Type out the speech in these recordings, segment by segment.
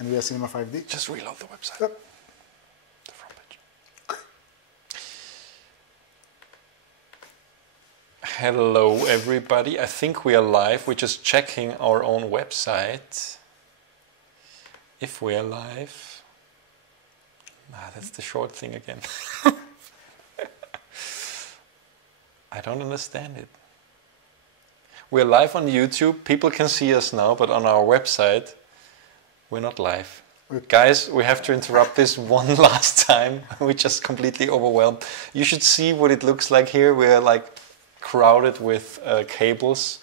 And we are Cinema 5D. Just reload the website. Yep. The front page. Hello everybody, I think we are live. We're just checking our own website. If we are live. Ah, that's the short thing again. I don't understand it. We're live on YouTube. People can see us now, but on our website, we're not live. Guys, we have to interrupt this one last time. We're just completely overwhelmed. You should see what it looks like here. We're like crowded with cables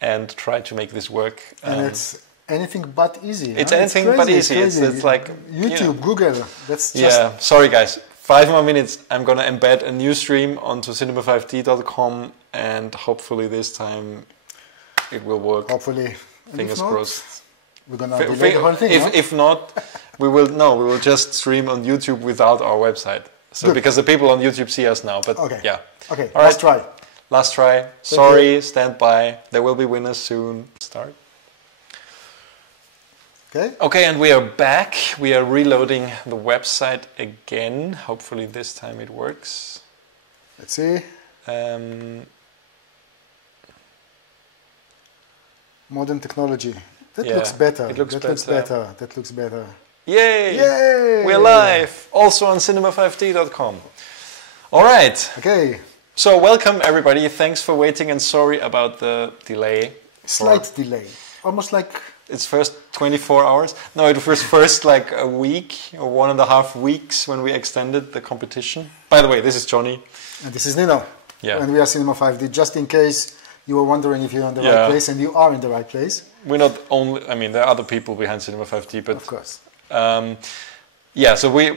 and try to make this work. And it's anything but easy. It's anything but easy. It's like YouTube, Google. That's just... Yeah, sorry guys. 5 more minutes. I'm going to embed a new stream onto cinema5d.com and hopefully this time it will work. Hopefully. Fingers crossed. We're going to delay the whole thing, if not, we will just stream on YouTube without our website. So good. Because the people on YouTube see us now, but okay. Yeah. Okay, all last right. try. Last try. Sorry, stand by. There will be winners soon. Start. Okay. Okay, and we are back. We are reloading the website again. Hopefully this time it works. Let's see. Modern technology. That looks better. It looks better. That looks better. Yay! Yay! We're live. Also on cinema5d.com. All right. Okay. So welcome everybody. Thanks for waiting and sorry about the delay. Slight delay. Almost like... It's first 24 hours. No, it was first like a week or 1.5 weeks when we extended the competition. By the way, this is Johnny. And this is Nino. Yeah. And we are Cinema 5D. Just in case you were wondering if you're in the right place, and you are in the right place. We're not only, I mean, there are other people behind Cinema 5D, but... Of course. Yeah, so a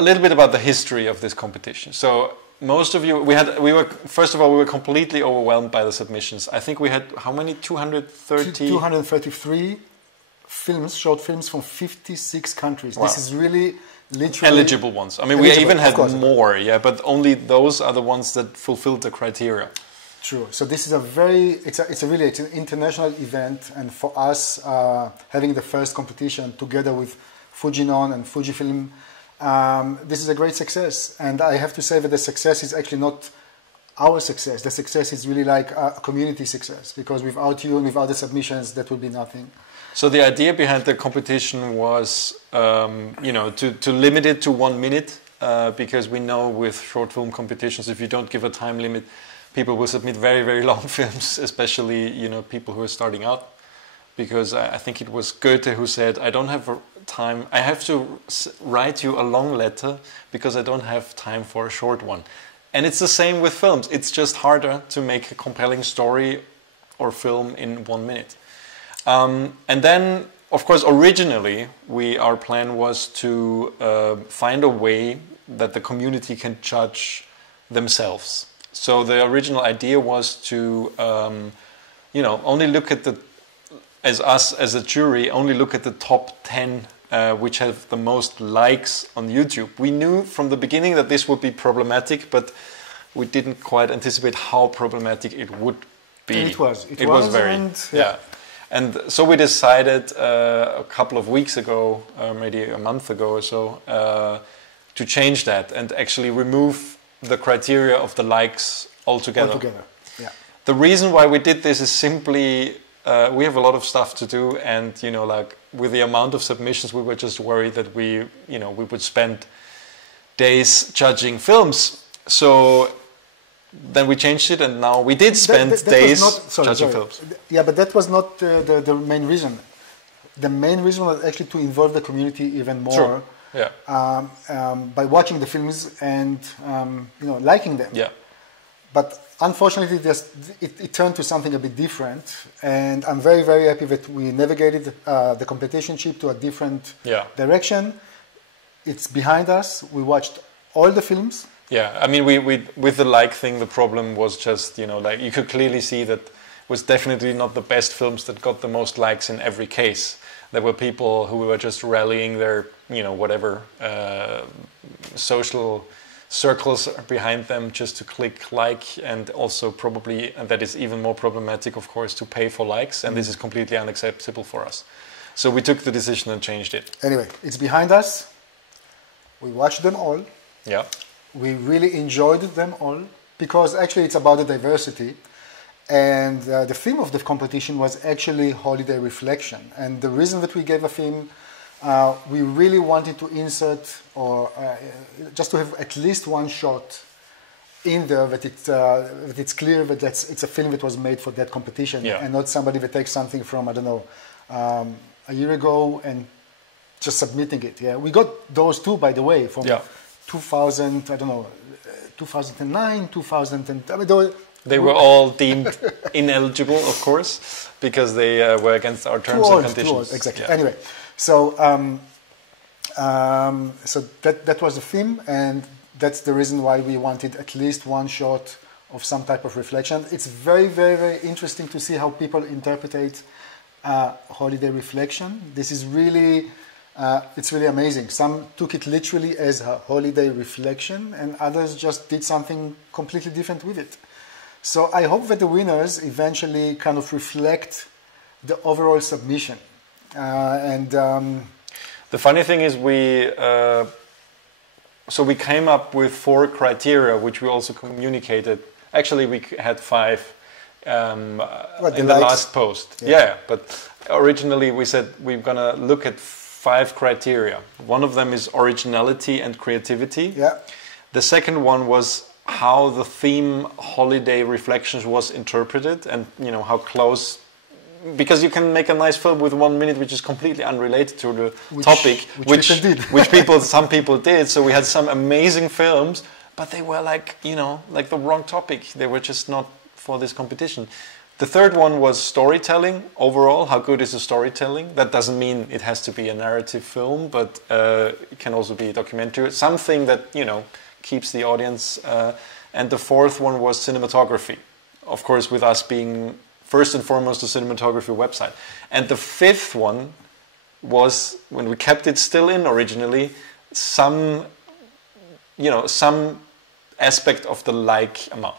little bit about the history of this competition. So most of you, first of all, we were completely overwhelmed by the submissions. I think we had, how many? 233 films, short films from 56 countries. Wow. This is really literally... Eligible ones. I mean, we even had more, yeah, but only those are the ones that fulfilled the criteria. True. So this is a it's an international event, and for us, having the first competition together with FUJINON and Fujifilm, this is a great success. And I have to say that the success is actually not our success. The success is really like a community success, because without you and without the submissions, that would be nothing. So the idea behind the competition was, to limit it to 1 minute, because we know with short film competitions, if you don't give a time limit, people will submit very, very long films, especially, people who are starting out. Because I think it was Goethe who said, I don't have time, I have to write you a long letter because I don't have time for a short one. And it's the same with films. It's just harder to make a compelling story or film in 1 minute. And then, of course, originally, our plan was to find a way that the community can judge themselves. So the original idea was to, only look at as a jury, only look at the top 10 which have the most likes on YouTube. We knew from the beginning that this would be problematic, but we didn't quite anticipate how problematic it would be. And it was. It was very, yeah. And so we decided a couple of weeks ago, maybe a month ago or so, to change that and actually remove the criteria of the likes altogether. Yeah. The reason why we did this is simply we have a lot of stuff to do, and with the amount of submissions, we were just worried that we would spend days judging films. So then we changed it, and now we did spend days judging films. Yeah, but that was not the main reason. The main reason was actually to involve the community even more. True. Yeah. By watching the films and liking them. Yeah. But unfortunately, it turned to something a bit different, and I'm very, very happy that we navigated the competition ship to a different direction. It's behind us. We watched all the films. Yeah, I mean, we with the like thing, the problem was just, you could clearly see that it was definitely not the best films that got the most likes in every case. There were people who were just rallying their, whatever, social circles behind them just to click like, and also probably, and that is even more problematic, of course, to pay for likes, and this is completely unacceptable for us. So we took the decision and changed it. Anyway, it's behind us. We watched them all. Yeah. We really enjoyed them all because actually it's about the diversity. And the theme of the competition was actually holiday reflection. And the reason that we gave a theme, we really wanted to insert or just to have at least one shot in there that it's clear that it's a film that was made for that competition, and not somebody that takes something from, I don't know, a year ago and just submitting it. Yeah, we got those two, by the way, from 2000, I don't know, 2009, 2000, and I mean, they were all deemed ineligible, of course, because they were against our terms and conditions. Too old, exactly. Yeah. Anyway, so so that was the theme, and that's the reason why we wanted at least one shot of some type of reflection. It's very, very, very interesting to see how people interpret holiday reflection. This is really, it's really amazing. Some took it literally as a holiday reflection, and others just did something completely different with it. So I hope that the winners eventually kind of reflect the overall submission. The funny thing is so we came up with 4 criteria, which we also communicated. Actually, we had 5 in the last post. Yeah, but originally we said we're going to look at 5 criteria. One of them is originality and creativity. Yeah. The second one was how the theme holiday reflections was interpreted, and how close, because you can make a nice film with 1 minute which is completely unrelated to the topic, some people did. So we had some amazing films, but they were like the wrong topic. They were just not for this competition. The third one was storytelling overall. How good is the storytelling? That doesn't mean it has to be a narrative film, but it can also be a documentary, something that keeps the audience. And the fourth one was cinematography, of course, with us being first and foremost a cinematography website. And the fifth one was, when we kept it still in originally, some aspect of the like amount.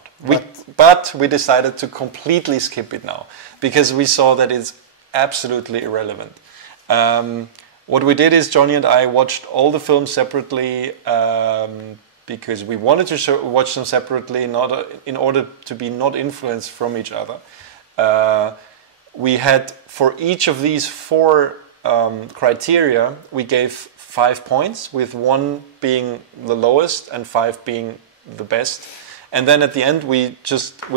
But we decided to completely skip it now, because we saw that it's absolutely irrelevant. What we did is Johnny and I watched all the films separately, because we wanted to watch them separately, in order to be not influenced from each other. We had, for each of these 4 criteria, we gave 5 points, with 1 being the lowest and 5 being the best. And then at the end, we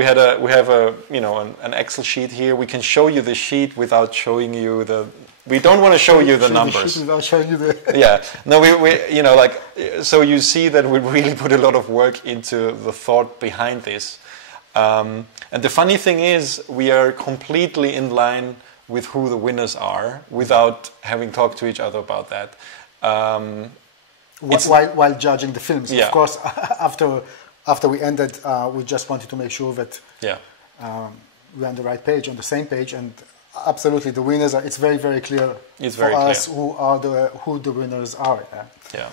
have an Excel sheet here. We can show you the sheet without showing you the. We don't want to show you the numbers. Without showing you the. Yeah, no, so you see that we really put a lot of work into the thought behind this. And the funny thing is, we are completely in line with who the winners are, without having talked to each other about that. While judging the films, yeah. Of course, after we ended, we just wanted to make sure that we're on the right page, on the same page, and absolutely the winners are. It's very, very clear for us who the winners are. Yeah.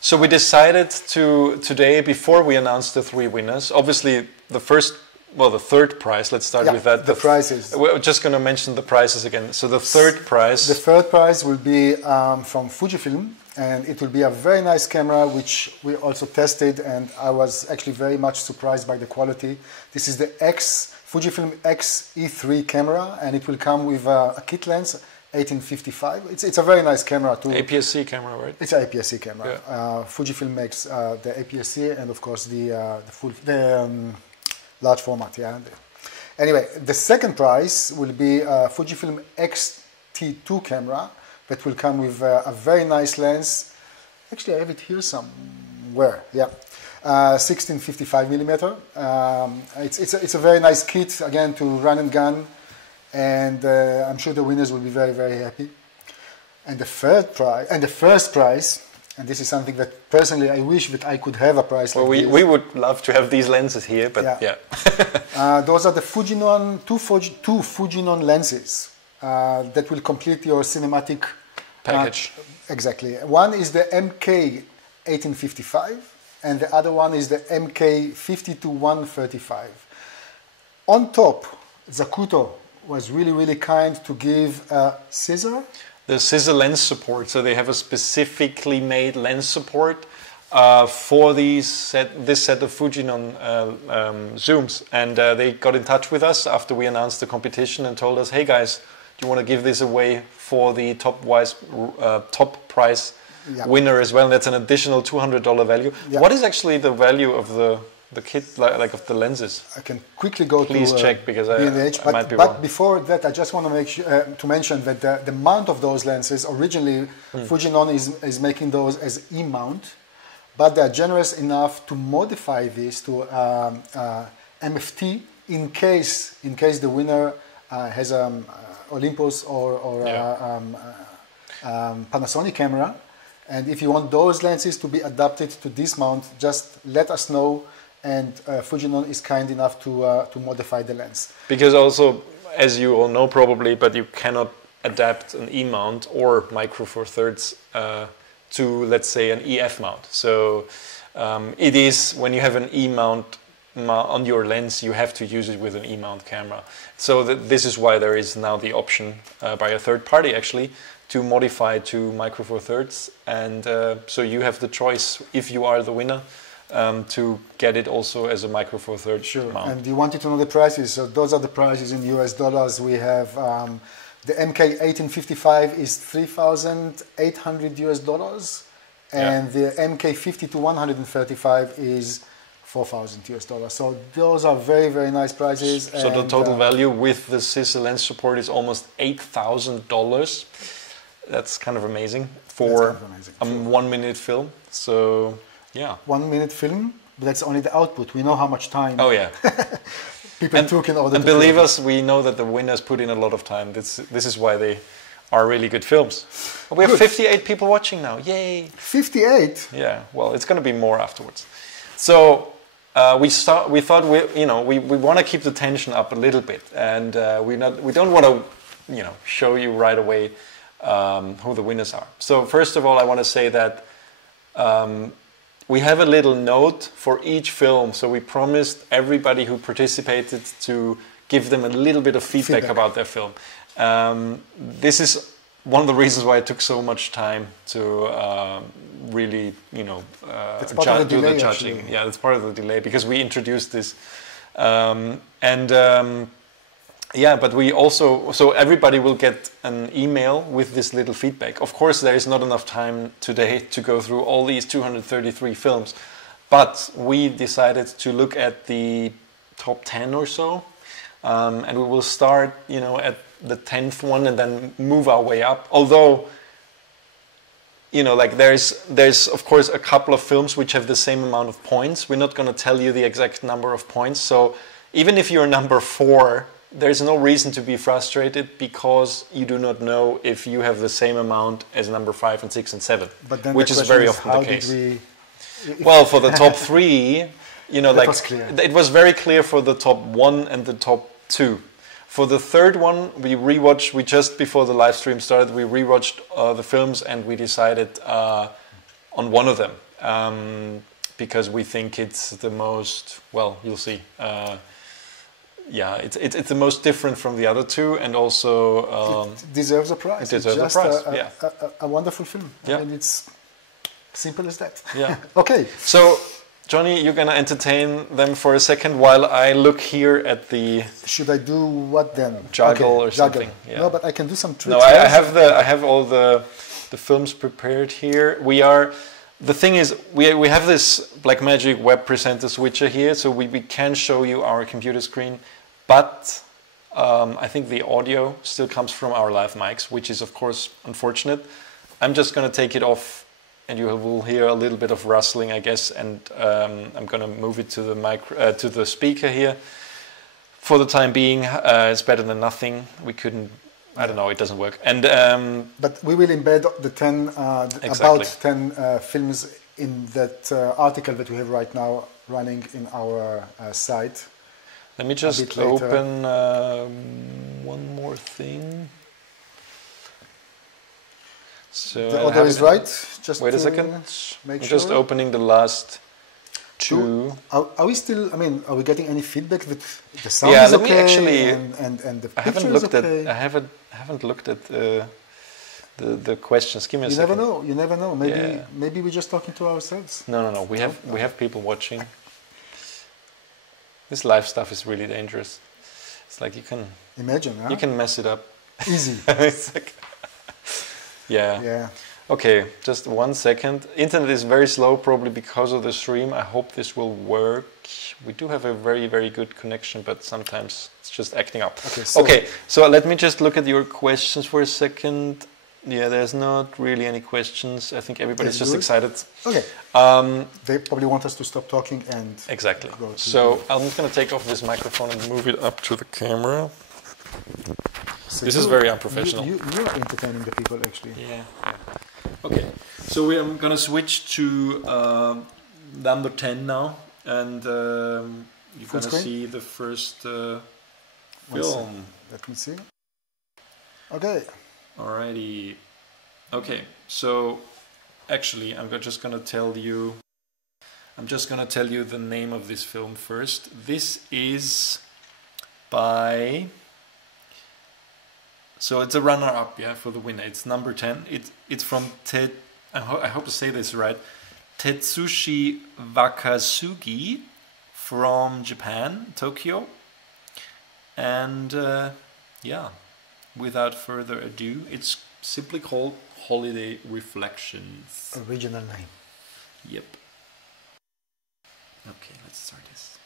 So we decided to today, before we announced the 3 winners, obviously the third prize. Let's start with that. The prizes. We're just going to mention the prizes again. So the third prize. The third prize will be from Fujifilm, and it will be a very nice camera, which we also tested, and I was actually very much surprised by the quality. This is the Fujifilm X-E3 camera, and it will come with a kit lens, 1855. It's a very nice camera too. APS-C camera, right? It's an APS-C camera. Yeah. Fujifilm makes the APS-C and of course the large format. Yeah. Anyway, the second prize will be a Fujifilm X-T2 camera that will come with a very nice lens. Actually, I have it here somewhere. Yeah. 1655 millimeter. It's a very nice kit, again, to run and gun, and I'm sure the winners will be very, very happy. And the first prize, and this is something that personally I wish that I could have a prize like this. We would love to have these lenses here, but yeah. Those are the Fujinon, two Fujinon lenses that will complete your cinematic package. Exactly. One is the MK 1855. And the other one is the MK 50-135. On top, Zacuto was really, really kind to give a scissor. The scissor lens support. So they have a specifically made lens support for this set of Fujinon zooms. And they got in touch with us after we announced the competition and told us, hey guys, do you want to give this away for the top price winner as well? And that's an additional $200 value. Yeah. What is actually the value of the kit, like of the lenses? I can quickly go Please check, because I might be wrong. But before that, I just want to make sure, to mention that the mount of those lenses, originally Fujinon is making those as E-mount, but they're generous enough to modify this to MFT in case the winner has Olympus or Panasonic camera. And if you want those lenses to be adapted to this mount, just let us know, and Fujinon is kind enough to modify the lens. Because also, as you all know probably, but you cannot adapt an E-mount or Micro Four Thirds to, let's say, an EF mount. So it is, when you have an E-mount on your lens, you have to use it with an E-mount camera. So this is why there is now the option by a third party actually to modify to Micro Four Thirds, and so you have the choice, if you are the winner, to get it also as a Micro Four Thirds mount. And you wanted to know the prices, so those are the prices in US dollars. We have the MK1855 is $3,800 US, and the MK50-135 is $4,000 US. So those are very, very nice prices. So the total value with the scissor lens support is almost $8,000. That's kind of amazing for a 1 minute film. So yeah, 1 minute film. But that's only the output. We know how much time. Oh yeah. People took in order. And believe us, we know that the winners put in a lot of time. This is why they are really good films. We have 58 people watching now. Yay! 58. Yeah. Well, it's going to be more afterwards. So. We thought we want to keep the tension up a little bit, and we don't want to show you right away who the winners are. So first of all, I want to say that we have a little note for each film. So we promised everybody who participated to give them a little bit of feedback about their film. This is one of the reasons why it took so much time to really, do the judging. Actually. Yeah, that's part of the delay, because we introduced this. But we also, so everybody will get an email with this little feedback. Of course, there is not enough time today to go through all these 233 films, but we decided to look at the top 10 or so, and we will start, at the 10th one and then move our way up. Although, there's of course a couple of films which have the same amount of points. We're not going to tell you the exact number of points. So even if you're number 4, there's no reason to be frustrated, because you do not know if you have the same amount as number 5 and 6 and 7, which is very often the case. Well, for the top 3, it was very clear for the top 1 and the top 2. For the third one, we just before the live stream started, we rewatched the films, and we decided on one of them, because we think it's the most, well, you'll see. It's the most different from the other two, and also it deserves a prize. It deserves a prize. A wonderful film. Yeah. And it's simple as that. Yeah. Okay. So, Johnny, you're gonna entertain them for a second while I look here at the. Should I do what then? Juggle or something? Yeah. No, but I can do some tricks. No, I have all the films prepared here. The thing is, we have this Blackmagic Web Presenter switcher here, so we can show you our computer screen, but I think the audio still comes from our live mics, which is of course unfortunate. I'm just gonna take it off, and you will hear a little bit of rustling, I guess, and I'm going to move it to the to the speaker here. For the time being, it's better than nothing. We couldn't, I don't know, it doesn't work. And but we will embed the 10 about 10 films in that article that we have right now running in our site. Let me just open one more thing. So the order is right. Just wait a second. I'm just opening the last Are we still? I mean, are we getting any feedback that the sound yeah, is let okay me actually. and the I picture haven't is looked okay? at. I haven't looked at the questions. Give me a You second. never know. You never know. Maybe Yeah. maybe we're just talking to ourselves. No. We have people watching. This live stuff is really dangerous. It's like you can mess it up. Easy. It's like, yeah. Yeah. Okay, just 1 second. Internet is very slow, probably because of the stream. I hope this will work. We do have a very, very good connection, but sometimes it's just acting up. Okay, so let me just look at your questions for a second. Yeah, there's not really any questions. I think everybody's just excited. Okay. They probably want us to stop talking and... Exactly. So I'm just going to take off this microphone and move it up to the camera. So this is very unprofessional. You're entertaining the people, actually. Yeah. Okay, so we are going to switch to number 10 now, and you're going to see the first film. Let me see. Okay. Alrighty. Okay, so actually I'm just going to tell you the name of this film first. This is by... So it's a runner-up, yeah, for the winner. It's number 10. It's from I hope to say this right. Tetsushi Wakasugi from Japan, Tokyo. And yeah, without further ado, it's simply called Holiday Reflections. Original name. Yep. Okay, let's start this.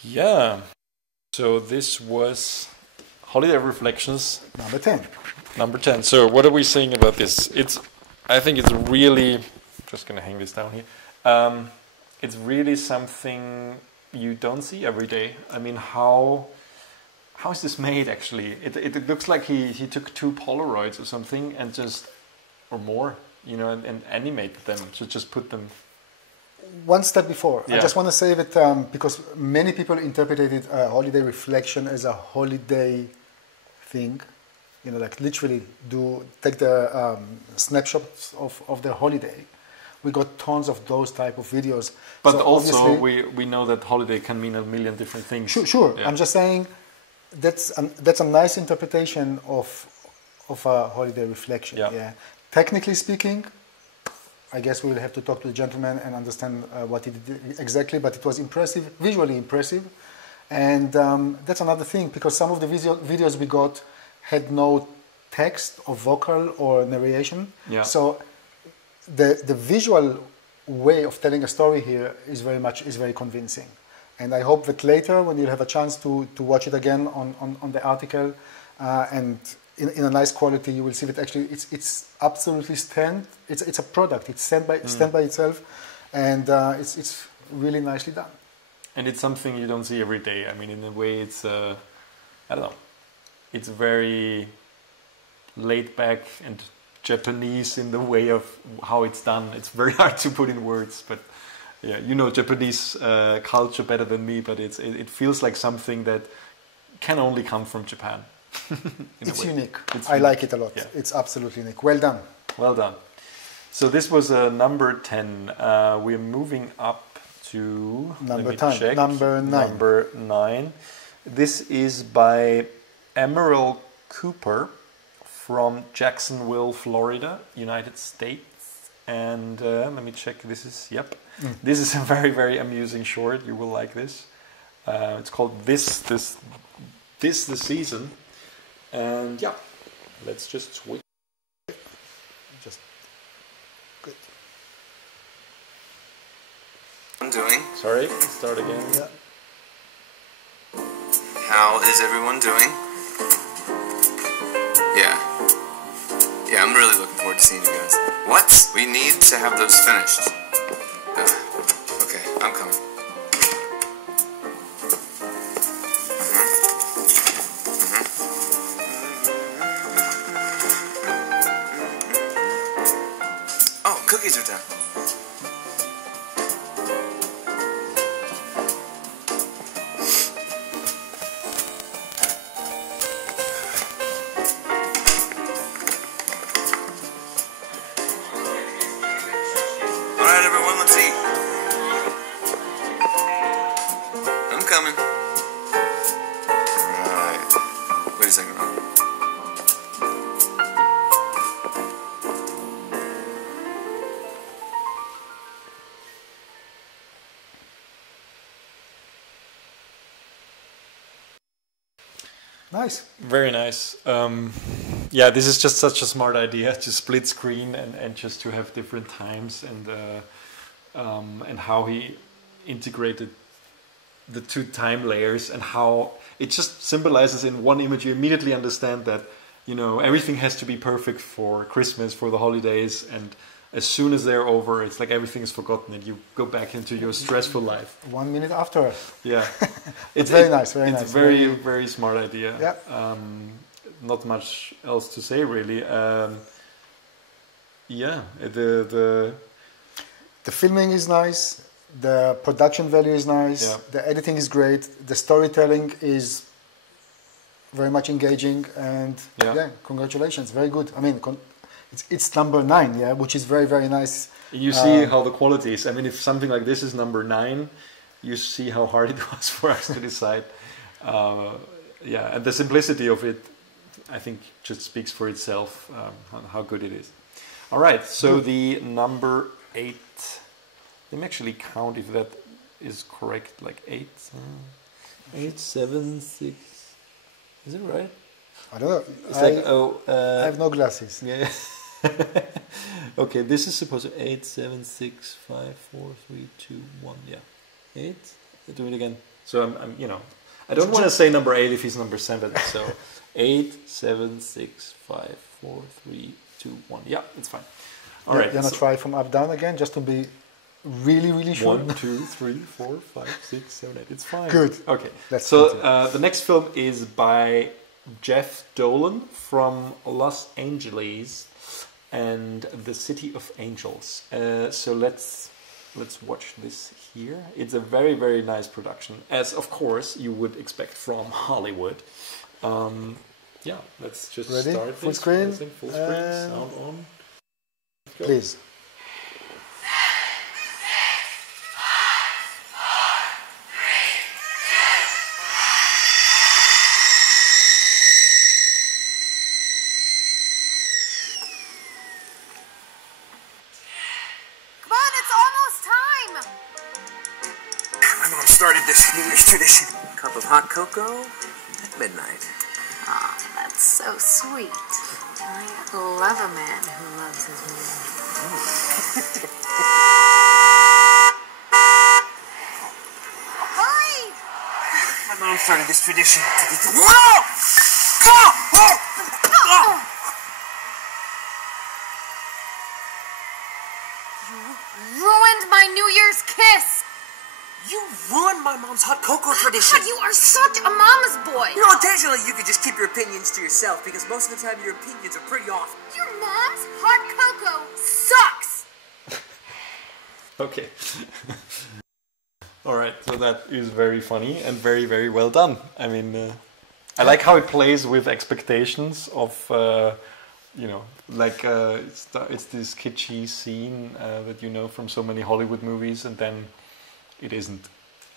Yeah, so this was Holiday Reflections. Number 10. Number 10. So what are we saying about this? I think it's really, I'm just going to hang this down here. It's really something you don't see every day. I mean, how is this made actually? It looks like he took 2 Polaroids or something and just, or more, you know, and animated them, so just put them. One step before, yeah. I just want to say that because many people interpreted holiday reflection as a holiday thing, you know, like literally take the snapshots of their holiday. We got tons of those type of videos. But so also we know that holiday can mean a million different things. Sure. Yeah. I'm just saying that's a nice interpretation of a holiday reflection. Yeah. Technically speaking, I guess we will have to talk to the gentleman and understand what he did exactly, but it was impressive, visually impressive. And that's another thing, because some of the videos we got had no text or vocal or narration. Yeah. So the visual way of telling a story here is very convincing. And I hope that later, when you'll have a chance to watch it again on the article and in a nice quality, you will see that actually it's absolutely it's a product. It's stand by itself, and it's really nicely done. And it's something you don't see every day. I mean, in a way, it's I don't know. It's very laid back and Japanese in the way of how it's done. It's very hard to put in words, but yeah, you know Japanese culture better than me. But it feels like something that can only come from Japan. It's unique. I like it a lot. Yeah. It's absolutely unique. Well done. Well done. So this was number 10. We're moving up to number 10. Number 9. Number 9. This is by Emerald Cooper from Jacksonville, Florida, United States. And let me check. This is a very, very amusing short. You will like this. It's called This the Season. And yeah, let's just switch. Good. everyone doing? Sorry, start again. Yeah. How is everyone doing? Yeah. Yeah, I'm really looking forward to seeing you guys. What? We need to have those finished. Okay, I'm coming. Oh, cookies are done. Alright everyone, let's eat. I'm coming. Alright. Wait a second, Ron. Nice. Very nice. Yeah, this is just such a smart idea to split screen and just to have different times and how he integrated the two time layers and how it just symbolizes in one image. You immediately understand that, you know, everything has to be perfect for Christmas, for the holidays, and as soon as they're over, it's like everything is forgotten and you go back into your stressful life. 1 minute after. Yeah. It's very nice, very nice. It's a very, very smart idea. Yeah. Not much else to say, really. Yeah, The filming is nice, the production value is nice, Yeah. the editing is great, the storytelling is very much engaging, and Yeah. congratulations, very good. I mean, it's number 9, yeah, which is very, very nice. You see how the quality is. I mean, if something like this is number 9, you see how hard it was for us to decide. Yeah, and the simplicity of it, I think, just speaks for itself, how good it is. All right, so Good. the number 8. Let me actually count if that is correct. Like 8, 8, 7, 6. Is it right? I don't know. It's like I have no glasses. Yeah. Okay, this is supposed to 8, 7, 6, 5, 4, 3, 2, 1. Yeah, 8. Do it again. So I'm you know, I don't want to say number 8 if he's number 7. So 8, 7, 6, 5, 4, 3, 2, 1. Yeah, it's fine. All right. You're gonna try from up down again, just to be really, really sure. 1, 2, 3, 4, 5, 6, 7, 8. It's fine. Good. Okay. Let's So continue. the next film is by Jeff Dolan from Los Angeles and the City of Angels. So let's watch this here. It's a very, very nice production, as of course you would expect from Hollywood. Yeah, let's just Ready? start Full this. screen? Full screen, sound on. Go. Please. Come on, it's almost time! My mom started this New Year's tradition. Cup of hot cocoa at midnight. Oh, that's so sweet. I love a man who loves his woman. Hurry! My mom started this tradition. Whoa! You ruined my New Year's kiss! You ruined my mom's hot cocoa God, tradition. you are such a mama's boy! You know, occasionally you could just keep your opinions to yourself because most of the time your opinions are pretty off. Your mom's hot cocoa sucks! Okay. All right, so that is very funny and very, very well done. I mean, I like how it plays with expectations of, you know, like it's this kitschy scene that you know from so many Hollywood movies, and then it isn't.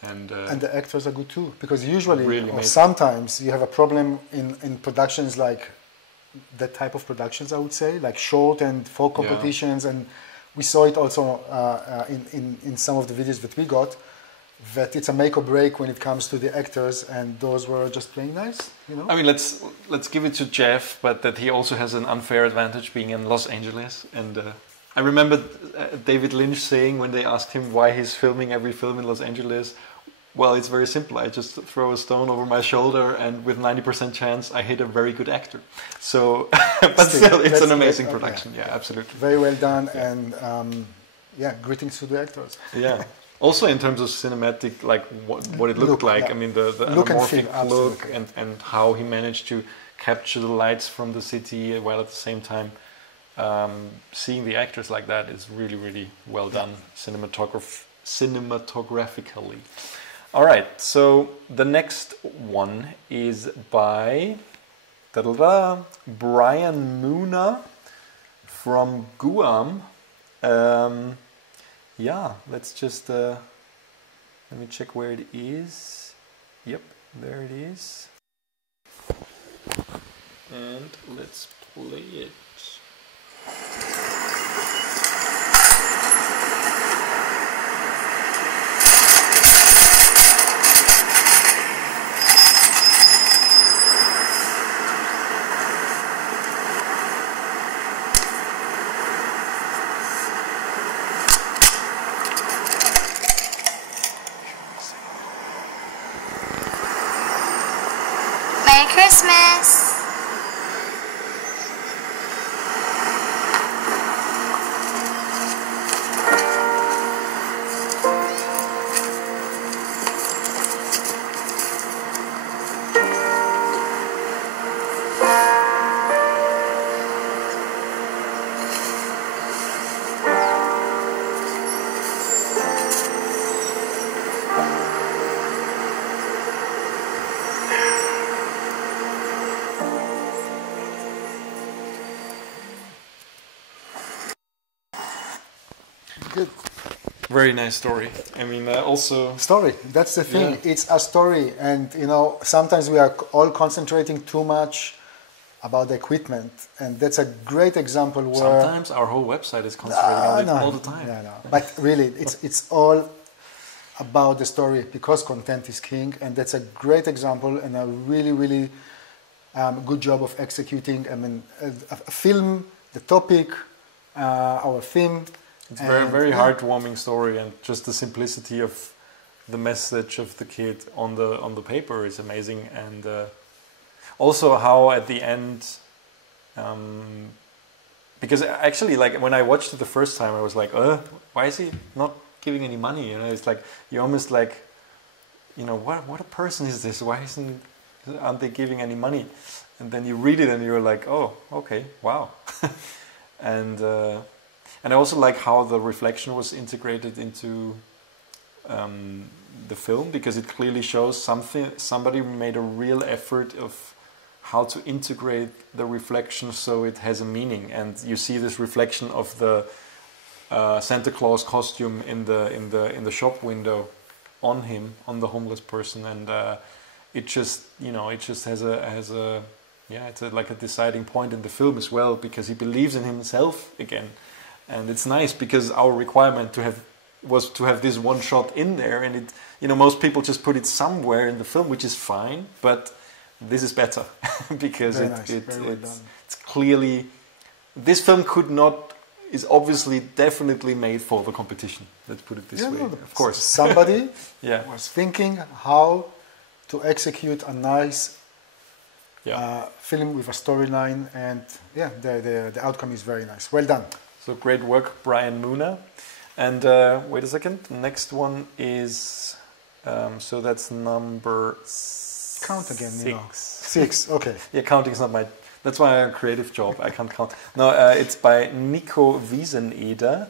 And the actors are good too, because usually Really or made- sometimes you have a problem in productions like that type of productions, I would say, like short and folk Yeah. competitions, and we saw it also in some of the videos that we got, that it's a make or break when it comes to the actors, and those were just playing nice, you know. I mean, let's give it to Jeff, but that he also has an unfair advantage being in Los Angeles, and I remember David Lynch saying when they asked him why he's filming every film in Los Angeles, well, it's very simple. I just throw a stone over my shoulder and with 90% chance I hit a very good actor. So, but still, it's an amazing production. Yeah, absolutely. Very well done, and yeah, greetings to the actors. Yeah. Also in terms of cinematic, like what it looked like. I mean, the anamorphic look and how he managed to capture the lights from the city while at the same time seeing the actors like that is really, really well done cinematographically. All right, so the next one is by Brian Moona from Guam. Yeah, let's just let me check where it is. Yep, there it is. And let's play it. Merry Christmas! Good. Very nice story. I mean, also... Story, that's the thing. Yeah. It's a story, and you know, sometimes we are all concentrating too much about the equipment, and that's a great example where... Sometimes our whole website is concentrating on it all the time. No. But really, it's all about the story, because content is king, and that's a great example and a really, really good job of executing. I mean, a film, the topic, our theme. It's a very, very heartwarming story, and just the simplicity of the message of the kid on the paper is amazing, and also how at the end, because actually, like when I watched it the first time, I was like, why is he not giving any money? You know, it's like you almost like, you know, what a person is this? Why aren't they giving any money? And then you read it and you're like, oh, okay, wow, and I also like how the reflection was integrated into the film, because it clearly shows somebody made a real effort of how to integrate the reflection so it has a meaning. And you see this reflection of the Santa Claus costume in the shop window on him, on the homeless person, and it just, you know, it just has a yeah, it's like a deciding point in the film as well, because he believes in himself again. And it's nice because our requirement was to have this one shot in there, and it, you know, most people just put it somewhere in the film, which is fine, but this is better because it's clearly, this film is obviously definitely made for the competition. Let's put it this way. Of course, somebody was thinking how to execute a nice film with a storyline, and the outcome is very nice. Well done. So great work, Brian Moona. And wait a second, next one is, so that's number count again, 6. you know. 6, okay. Yeah, counting is not my, that's my creative job, I can't count. No, it's by Nico Wieseneder,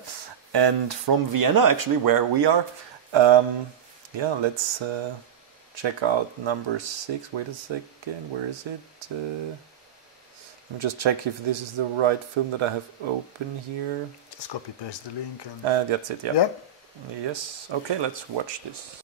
and from Vienna actually, where we are. Yeah, let's check out number 6. Wait a second, where is it? Let me just check if this is the right film that I have open here. Just copy paste the link. And that's it, yeah. Yep. Yes, okay, let's watch this.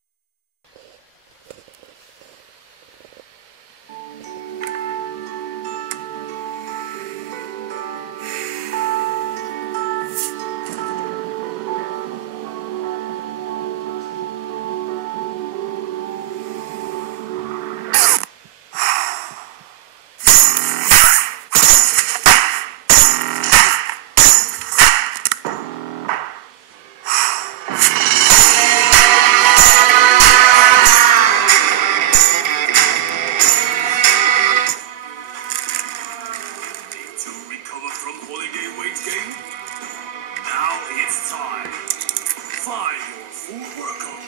It's time. Find your food workout.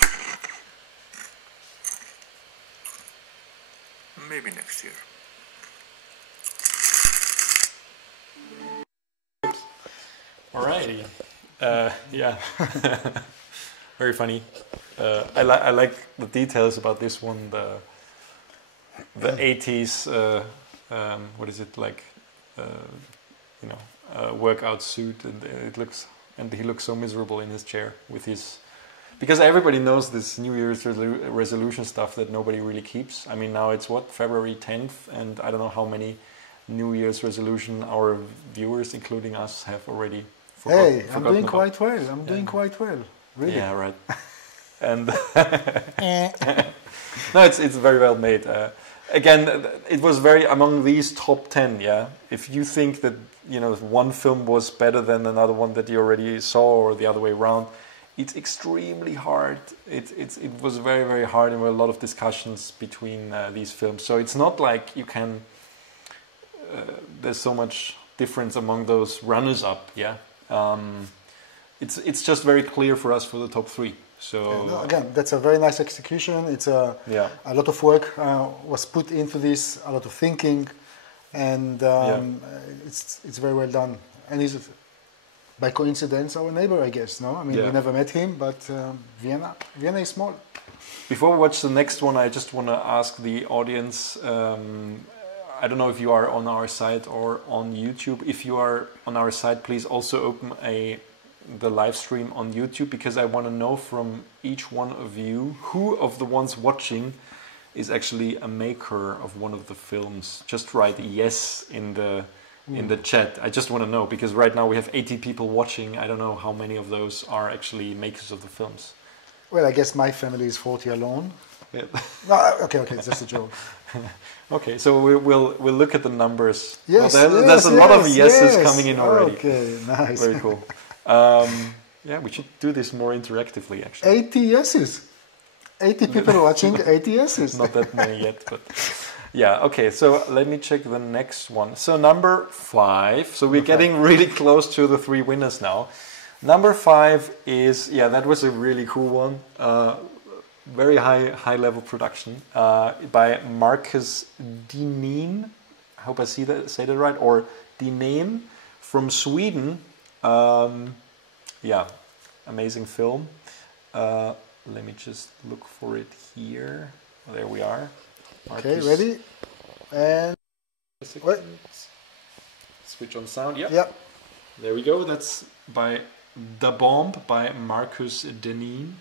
Maybe next year. Alrighty. Yeah. Very funny. I like the details about this one. The 80s. What is it like? Workout suit, and he looks so miserable in his chair with his. Because everybody knows this New Year's resolution stuff that nobody really keeps. I mean, now it's February 10th, and I don't know how many New Year's resolution our viewers, including us, have already forgotten. I'm doing quite well. I'm doing quite well. Really. Yeah, right. And no, it's very well made. Again, it was very among these top 10. Yeah, if you think that one film was better than another one that you already saw, or the other way around, it's extremely hard. It was very, very hard, and there were a lot of discussions between these films. So it's not like you can. There's so much difference among those runners-up. Yeah, it's just very clear for us for the top 3. So again, that's a very nice execution. It's a lot of work was put into this, a lot of thinking, and it's very well done. And he's by coincidence our neighbor, I guess. No, I mean we never met him, but Vienna is small. Before we watch the next one, I just want to ask the audience. I don't know if you are on our site or on YouTube. If you are on our site, please also open the live stream on YouTube, because I want to know from each one of you who of the ones watching is actually a maker of one of the films. Just write yes in the chat. I just want to know, because right now we have 80 people watching. I don't know how many of those are actually makers of the films. Well, I guess my family is 40 alone. Yeah. No, okay, it's just a joke. Okay, so we'll look at the numbers. Yes, there's a lot of yeses coming in already. Okay, nice. Very cool. We should do this more interactively, actually. 80 yeses. 80 people watching, 80 yeses. Not that many yet, but yeah. Okay, so let me check the next one. So number 5. So we're getting really close to the 3 winners now. Number 5 is that was a really cool one. Very high level production by Marcus Dineen. I hope I say that right, or Dineen from Sweden. Amazing film. Let me just look for it here. Oh, there we are. Okay, ready? And switch on sound. Yeah. Yep. There we go. That's by The Bomb by Marcus Dineen.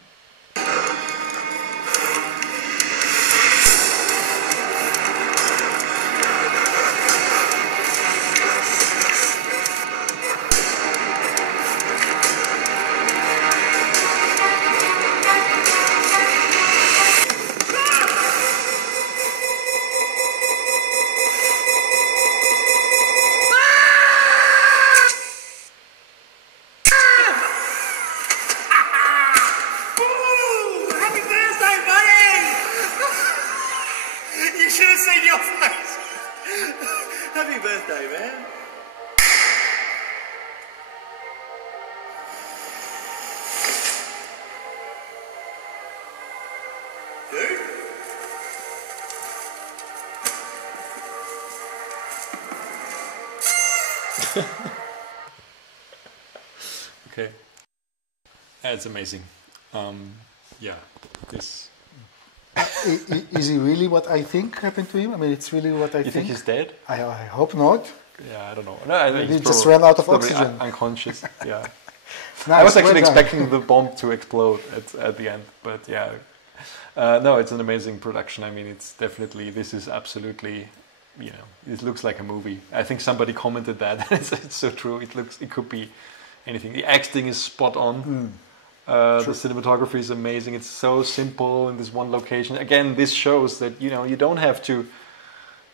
Okay, that's amazing. This. Is he really what I think happened to him? I mean, it's really what I think. You think he's dead? I hope not. Yeah, I don't know. No, I think he just ran out of oxygen. Unconscious. Yeah. Nice, I was actually well expecting the bomb to explode at the end, but yeah. No, it's an amazing production. I mean, it's definitely. This is absolutely. It looks like a movie. I think somebody commented that. It's so true. It could be anything. The acting is spot on. The cinematography is amazing. It's so simple in this one location. Again, this shows that you don't have to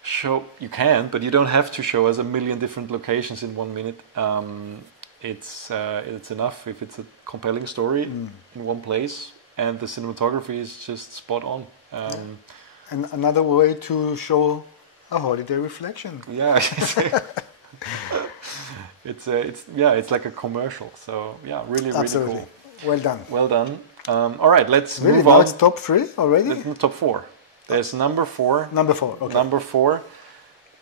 show. You can, but you don't have to show us a million different locations in 1 minute. It's enough if it's a compelling story in one place, and the cinematography is just spot on. And another way to show a holiday reflection. Yeah. It's like a commercial. So yeah, really Absolutely. cool. Well done. Well done. All right, let's Really? move Now on. it's top 3 already? Let's top 4. There's number 4. Number 4, okay. Number 4,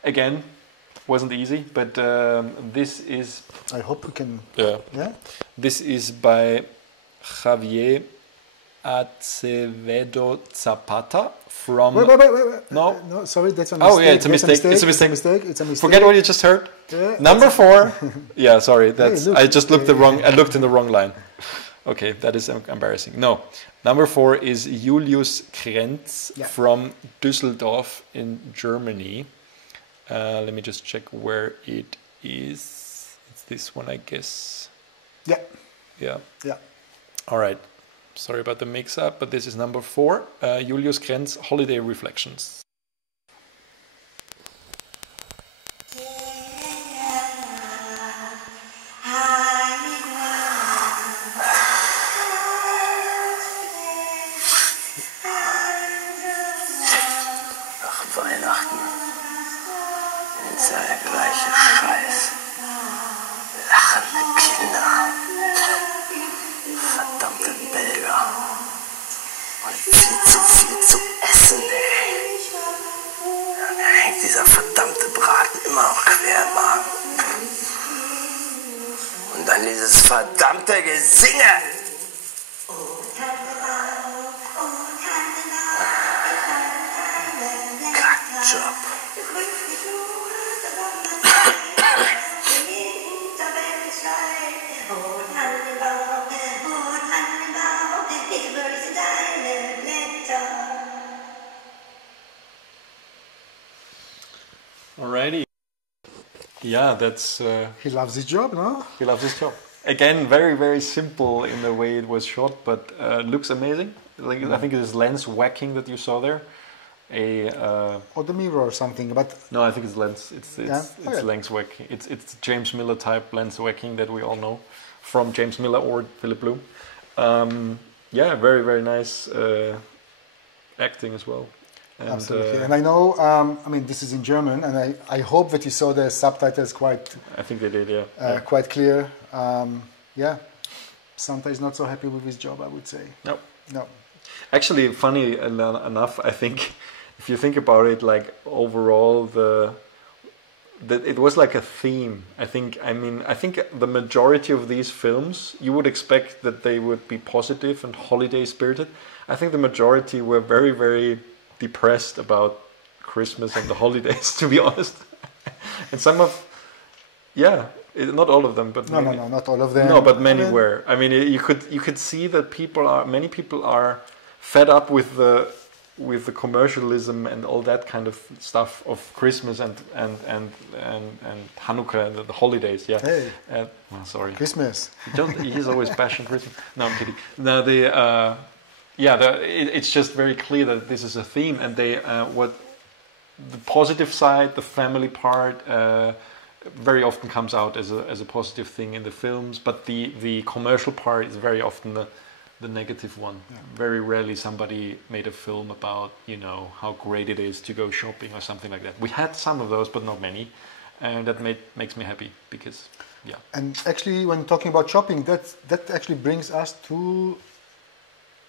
again, wasn't easy, but this is. I hope we can... Yeah. Yeah? This is by Javier Acevedo Zapata from. Wait. No. No, sorry, that's a mistake. Oh yeah, it's a mistake. It's a mistake. Forget what you just heard. Yeah, Number 4. Yeah, sorry. That's. look, I just looked the wrong. I looked in the wrong line. Okay, that is embarrassing. No, number 4 is Julius Krenz from Düsseldorf in Germany. Let me just check where it is. It's this one, I guess. Yeah. Yeah. Yeah. All right. Sorry about the mix-up, but this is number 4. Julius Krenz, Holiday Reflections. Weihnachten. Ist der gleiche Scheiß. Lachende Kinder. Verdammte Belger. Und viel zu viel zu essen, ey. Dann hängt dieser verdammte Braten immer noch quer im Magen. Und dann dieses verdammte Gesinge. Kackjob. Alrighty. Yeah, that's. He loves his job, no? He loves his job. Again, very, very simple in the way it was shot, but looks amazing. Like, I think it is lens whacking that you saw there. Or the mirror or something, but... No, I think it's lens. It's okay. lens whacking. It's James Miller type lens whacking that we all know from James Miller or Philip Bloom. Yeah, very, very nice acting as well. And, absolutely. And I know, I mean, this is in German, and I hope that you saw the subtitles quite... I think they did, yeah. Quite clear. Yeah, Santa is not so happy with his job, I would say. No. No. Actually, funny enough, I think, if you think about it, like overall, it was like a theme. I think the majority of these films, you would expect that they would be positive and holiday spirited. I think the majority were very, very depressed about Christmas and the holidays, to be honest. And some of, not all of them, but no, not all of them. No, but many were. I mean, you could see that many people are fed up with the commercialism and all that kind of stuff of Christmas and Hanukkah and the holidays. Yeah. Hey. Sorry. Christmas. He's always bashing Christmas. No, I'm kidding. No, it's just very clear that this is a theme, and what the positive side, the family part, very often comes out as a positive thing in the films, but the commercial part is very often the negative one. Yeah. Very rarely somebody made a film about, how great it is to go shopping or something like that. We had some of those, but not many, and that makes me happy because, yeah. And actually, when talking about shopping, that actually brings us to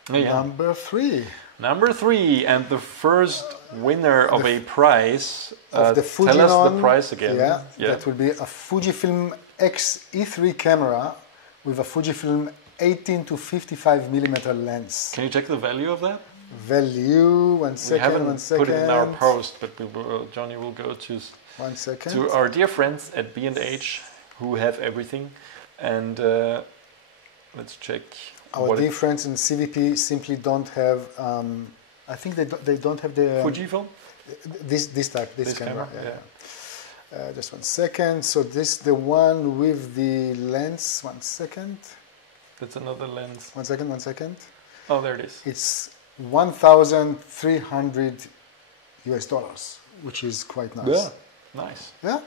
number 3. Number 3, and the first winner of a prize. Of the Fujinon, tell us the price again. Yeah, that will be a Fujifilm X E3 camera with a Fujifilm 18 to 55 millimeter lens. Can you check the value of that? Value, one second. We haven't put it in our post, but Johnny will go to 1 second. To our dear friends at B&H who have everything, and let's check. Our dear friends in CVP simply don't have. I think they don't have the Fujifilm. This type, this camera. Yeah. Just 1 second. So this the one with the lens. 1 second. That's another lens. 1 second. 1 second. Oh, there it is. It's $1,300 US, which is quite nice. Yeah, nice. Yeah.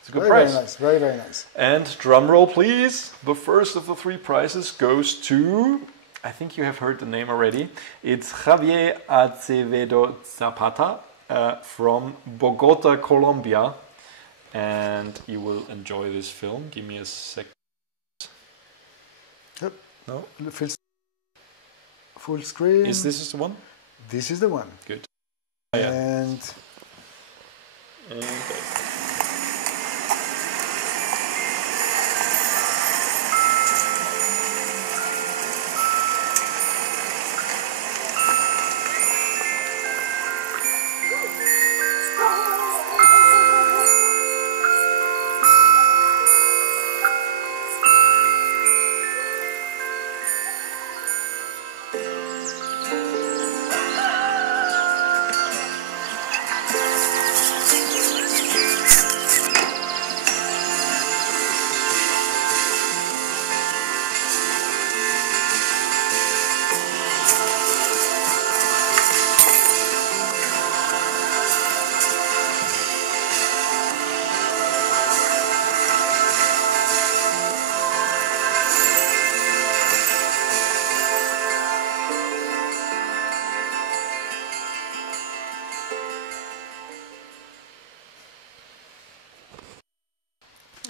It's a good price. Very nice. Very, very nice. And drum roll, please. The first of the 3 prizes goes to, I think you have heard the name already. It's Javier Acevedo Zapata from Bogota, Colombia. and you will enjoy this film. Give me a sec. Yep. No? Full screen. Is this the one? This is the one. Good. And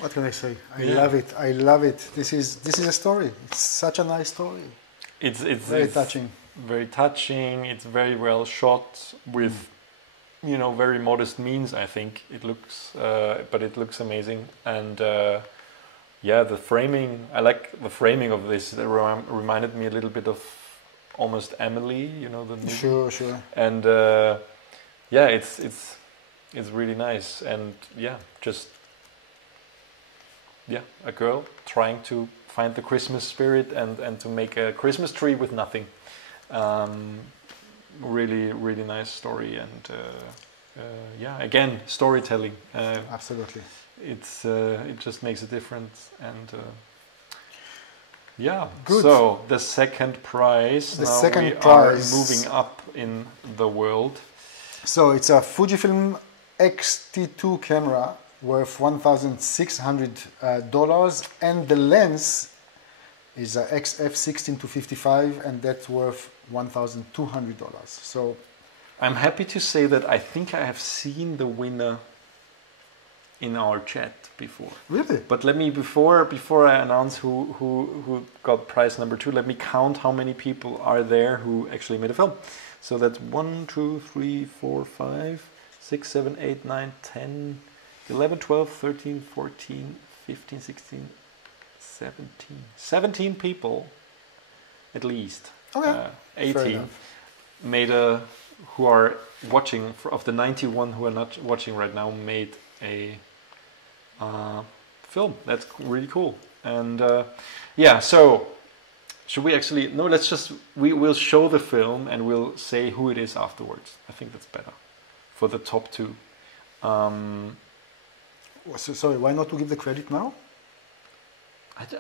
what can I say? I love it. I love it. This is a story. It's such a nice story. It's Very touching. Very touching. It's very well shot with, you know, very modest means. I think it looks, but it looks amazing. And yeah, the framing. I like the framing of this. It reminded me a little bit of almost Emily. You know the movie. Sure. And yeah, it's really nice. And yeah, just. Yeah, a girl trying to find the Christmas spirit and to make a Christmas tree with nothing. Really nice story, and yeah, again, storytelling. Absolutely. It's it just makes a difference, and yeah. Good. So the second prize. The now second we prize. are moving up in the world. So it's a Fujifilm X-T2 camera worth $1,600, and the lens is a XF16-55, and that's worth $1,200. So I'm happy to say that I think I have seen the winner in our chat before. really, But let me before I announce who got prize number 2, let me count how many people are there who actually made a film. So that's 1, 2, 3, 4, 5, 6, 7, 8, 9, 10, 11, 12, 13, 14, 15, 16, 17 people at least. Okay. 18 made a, who are watching, of the 91 who are not watching right now, made a film. That's really cool. And yeah, so should we actually, no, let's just, we'll show the film and we'll say who it is afterwards. I think that's better for the top 2. So, sorry, why not to give the credit now?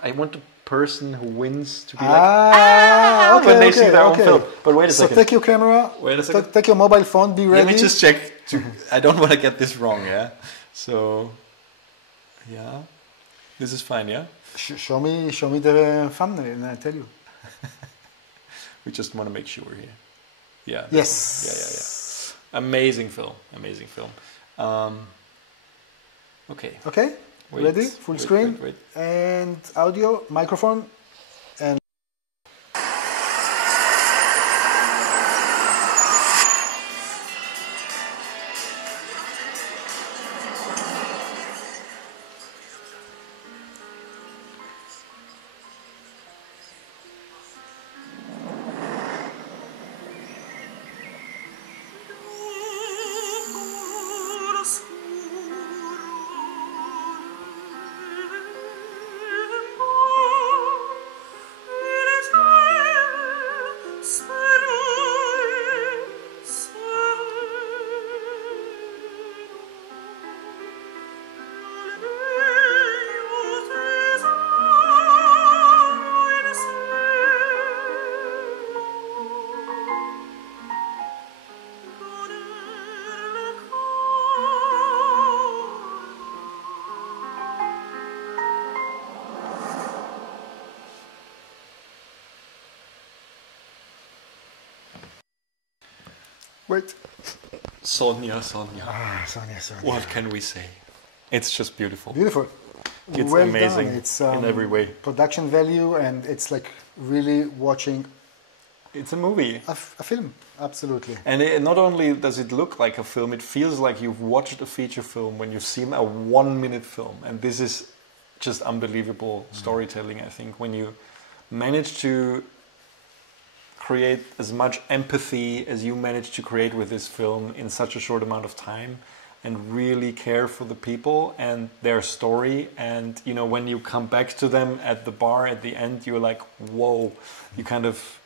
I want the person who wins to be okay, when they see their own film. But wait a so second. take your camera, Wait a second. take your mobile phone, be ready. Let me just check. I don't want to get this wrong, yeah? So, yeah. This is fine, yeah? Show me the thumbnail and I'll tell you. We just want to make sure here. Yeah. Yes. Yeah. Amazing film. Okay. Okay, Wait, ready? Full screen. Wait. And audio, microphone. And wait. Sonia. Sonia. What can we say? It's just beautiful. Beautiful. It's well amazing done. It's in every way. production value, and it's like really watching It's a movie. a film. Absolutely. And not only does it look like a film, it feels like you've watched a feature film when you've seen a 1-minute film. And this is just unbelievable storytelling, I think, when you manage to create as much empathy as you managed to create with this film in such a short amount of time, and really care for the people and their story. And, you know, when you come back to them at the bar at the end, you're like, whoa, you kind of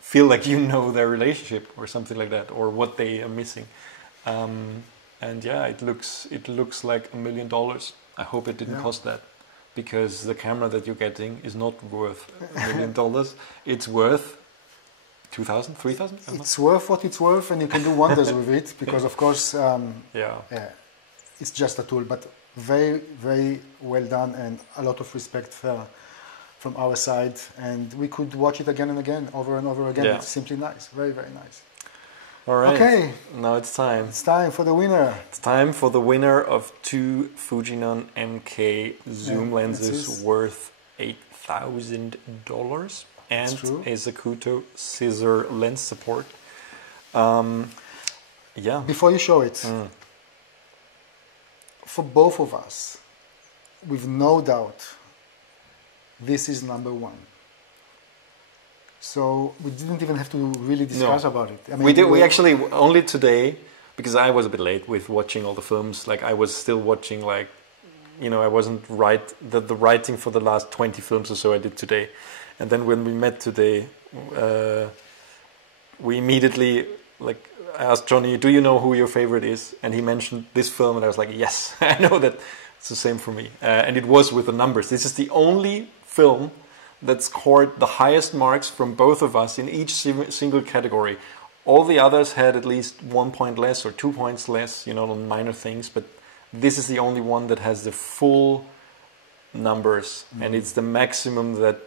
feel like you know their relationship or something like that, or what they are missing. And yeah, it looks like $1 million. I hope it didn't cost that, because the camera that you're getting is not worth $1 million. It's worth 2,000, 3,000? It's worth what it's worth, and you can do wonders with it, because of course, it's just a tool, but very, very well done, and a lot of respect from our side, and we could watch it again and again, over and over again. It's simply nice, very, very nice. All right. Okay. Now it's time. It's time for the winner. It's time for the winner of 2 FUJINON MK zoom lenses worth $8,000 and a Zacuto scissor lens support. Before you show it, for both of us, with no doubt, this is number 1. So we didn't even have to really discuss about it. I mean, we actually only today, because I was a bit late with watching all the films. Like, I was still watching, like, you know, I wasn't the writing for the last 20 films or so I did today. And then when we met today, we immediately, like, I asked Johnny, do you know who your favorite is? And he mentioned this film, and I was like, yes, I know that. It's the same for me. And it was with the numbers. This is the only film that scored the highest marks from both of us in each single category. All the others had at least 1 point less or 2 points less, you know, on minor things, but this is the only one that has the full numbers, and it's the maximum that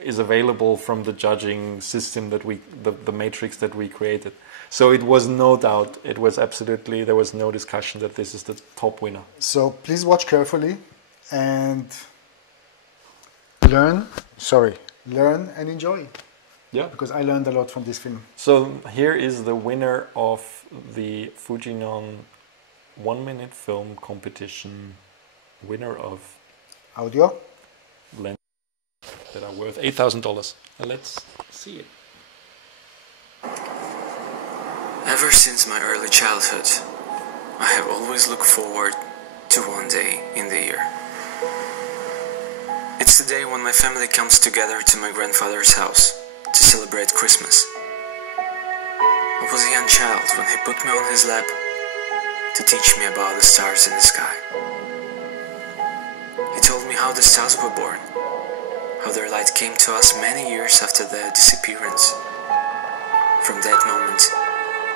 is available from the judging system that the matrix that we created. So it was no doubt, it was absolutely, there was no discussion that this is the top winner. So please watch carefully and learn and enjoy. Yeah. Because I learned a lot from this film. So here is the winner of the FUJINON 1-minute film competition, winner of audio lenses that are worth $8,000. Let's see it. Ever since my early childhood, I have always looked forward to one day in the year. It's the day when my family comes together to my grandfather's house to celebrate Christmas. I was a young child when he put me on his lap to teach me about the stars in the sky. He told me how the stars were born, how their light came to us many years after their disappearance. From that moment,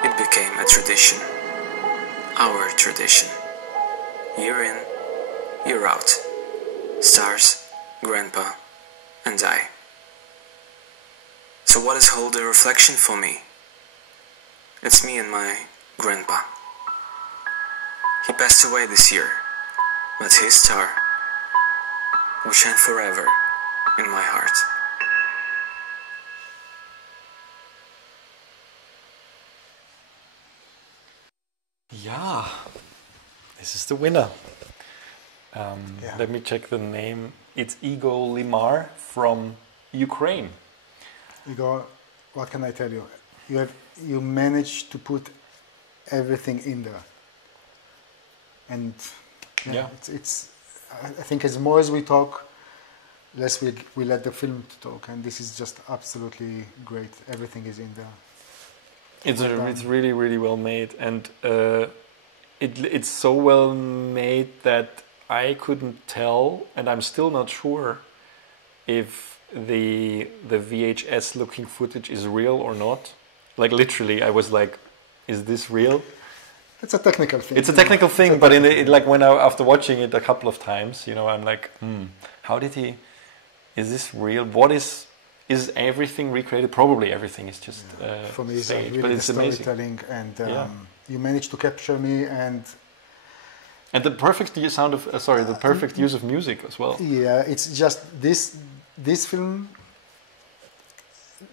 it became a tradition, our tradition. Year in, year out, stars, Grandpa, and I. So what is hold a reflection for me? It's me and my grandpa. He passed away this year, but his star will shine forever in my heart. Yeah, this is the winner. Let me check the name. It's Igor Limar from Ukraine. Igor, what can I tell you? You managed to put everything in there, and it's. I think as more as we talk, less we let the film talk, and this is just absolutely great. Everything is in there. It's really, really well made, and it's so well made that I couldn't tell, and I'm still not sure if the VHS looking footage is real or not. Like, literally, I was like, is this real? It's a technical thing. It's a technical thing, but like when after watching it a couple of times, you know, I'm like, how did he? Is this real? What is everything recreated? Probably everything is just for me, it's staged, really but it's the amazing. storytelling, and you managed to capture me, and And the perfect sound of the perfect use of music as well. Yeah, it's just this film.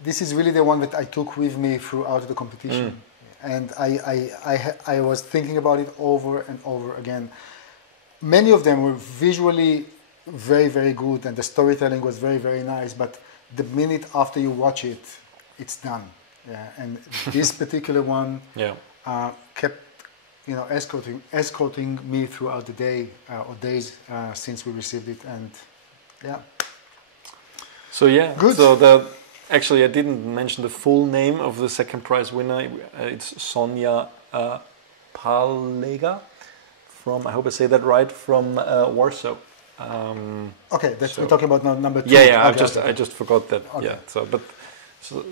This is really the one that I took with me throughout the competition, and I was thinking about it over and over again. Many of them were visually very, very good, and the storytelling was very, very nice. But the minute after you watch it, it's done. Yeah, and this particular one kept, escorting me throughout the day or days since we received it, and yeah. So yeah, good. So actually, I didn't mention the full name of the second prize winner. It's Sonia Palega from, I hope I say that right, from Warsaw. Okay, we're talking about number 2. Yeah, okay, I just forgot that. Okay. Yeah,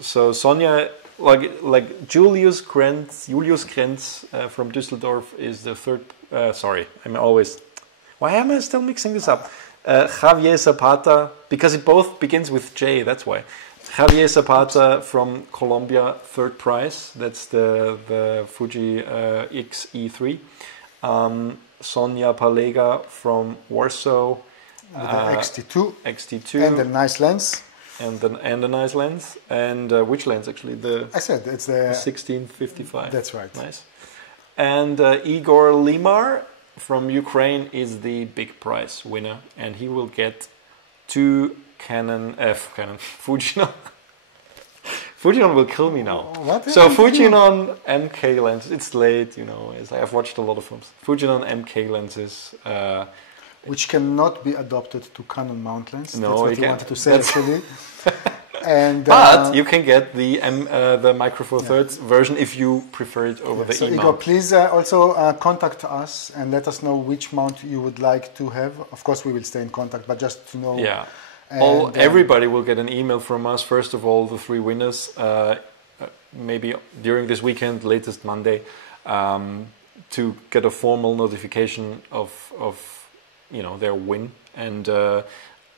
so Sonia, like Julius Krenz from Düsseldorf is the third. Why am I still mixing this up? Javier Zapata, because it both begins with J. That's why. Javier Zapata from Colombia, third prize. That's the Fuji XE3. Sonia Palega from Warsaw. With the XT2. And the nice lens. And a nice lens. And which lens actually? I said it's the 1655. That's right. Nice. And Igor Limar from Ukraine is the big prize winner, and he will get 2 Fujinon. Fujinon will kill me now. What? So Fujinon MK lenses. It's late, I've watched a lot of films. Fujinon MK lenses. Which cannot be adopted to Canon mount lens. No, that's what you wanted to say actually. And, but you can get the Micro Four Thirds version if you prefer it over the E-mount. Igor, please also contact us and let us know which mount you would like to have. Of course, we will stay in contact, but just to know. Yeah. And, everybody will get an email from us. First of all, the 3 winners, maybe during this weekend, latest Monday, to get a formal notification of their win. And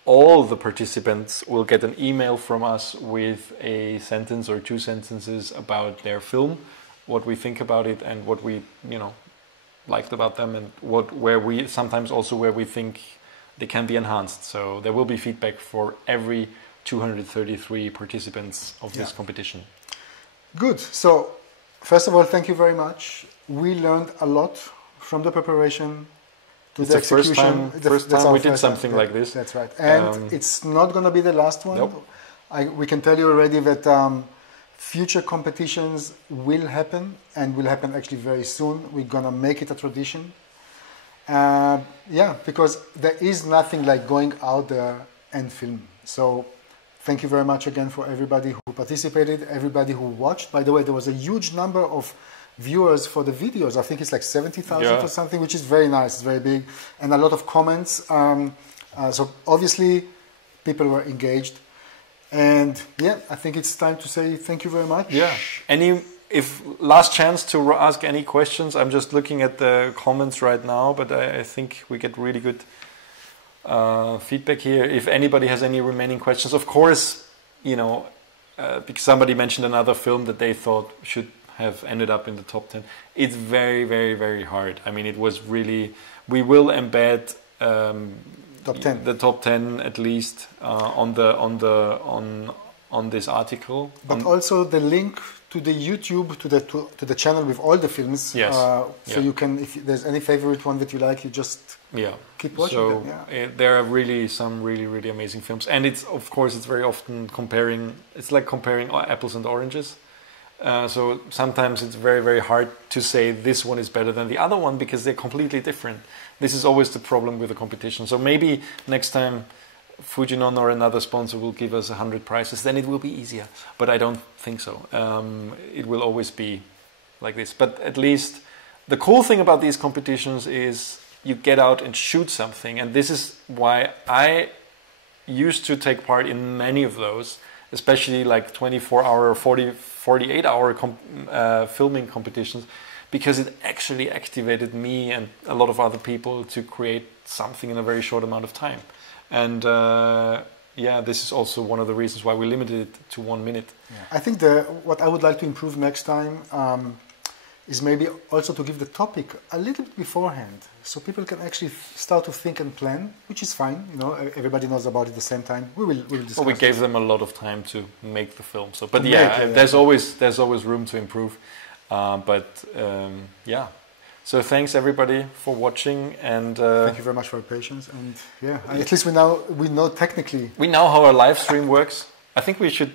all the participants will get an email from us with a sentence or 2 sentences about their film, what we think about it, and what we liked about them, and where we think they can be enhanced. So there will be feedback for every 233 participants of this competition. Good. So first of all, thank you very much. We learned a lot from the preparation to the execution. First time we did something like this. That's right. And it's not going to be the last one. Nope. We can tell you already that future competitions will happen, and will happen actually very soon. We're going to make it a tradition. Because there is nothing like going out there and film. So thank you very much again for everybody who participated, everybody who watched. By the way, there was a huge number of viewers for the videos. I think it's like 70,000 or something, which is very nice. It's very big. And a lot of comments. So obviously people were engaged. And I think it's time to say thank you very much. Yeah. If last chance to ask any questions. I'm just looking at the comments right now, but I think we get really good feedback here. If anybody has any remaining questions, of course, because somebody mentioned another film that they thought should have ended up in the top 10. It's very, very, very hard. I mean, it was really. We will embed top 10. The top 10 at least on this article. But also the link to the YouTube, to the channel with all the films. Yes. So you can, if there's any favorite one that you like, you just keep watching them. Yeah. There are really some really, really amazing films. And it's very often comparing, it's like comparing apples and oranges. So sometimes it's very, very hard to say this one is better than the other one because they're completely different. This is always the problem with the competition. So maybe next time FUJINON or another sponsor will give us 100 prizes, then it will be easier. But I don't think so. It will always be like this. But at least the cool thing about these competitions is you get out and shoot something. And this is why I used to take part in many of those, especially like 24-hour or 48-hour filming competitions, because it actually activated me and a lot of other people to create something in a very short amount of time. And this is also one of the reasons why we limited it to 1 minute. Yeah. I think what I would like to improve next time is maybe also to give the topic a little bit beforehand, so people can actually start to think and plan, which is fine. You know, everybody knows about it at the same time. We will discuss. Well, we gave them a lot of time to make the film. So, but yeah, there's always room to improve. Yeah. So thanks everybody for watching, and thank you very much for your patience. And yeah, at least we know technically. We know how our live stream works. I think we should,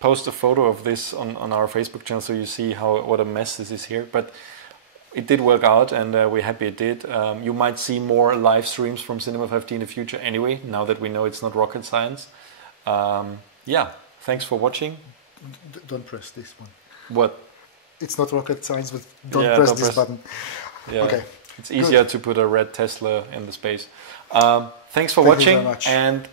post a photo of this on our Facebook channel so you see what a mess this is here. But it did work out, and we're happy it did. You might see more live streams from Cinema 5D in the future anyway, now that we know it's not rocket science. Yeah, thanks for watching. Don't press this one. What? It's not rocket science, but don't press this button. Yeah, okay. It's easier to put a red Tesla in the space. Thanks for watching, and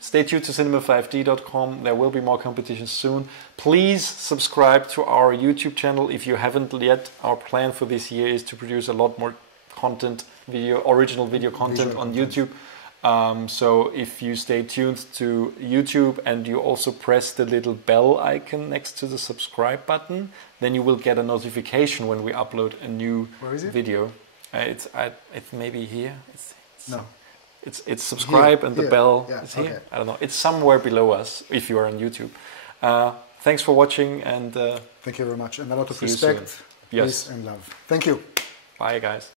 stay tuned to cinema5d.com. There will be more competitions soon. Please subscribe to our YouTube channel if you haven't yet. Our plan for this year is to produce a lot more content, original video content on YouTube. So if you stay tuned to YouTube and you also press the little bell icon next to the subscribe button, then you will get a notification when we upload a new video. It's maybe here. It's subscribe here, and the bell is here. Okay. I don't know. It's somewhere below us if you are on YouTube. Thanks for watching, and thank you very much, and a lot of respect, peace and love. Thank you. Bye, guys.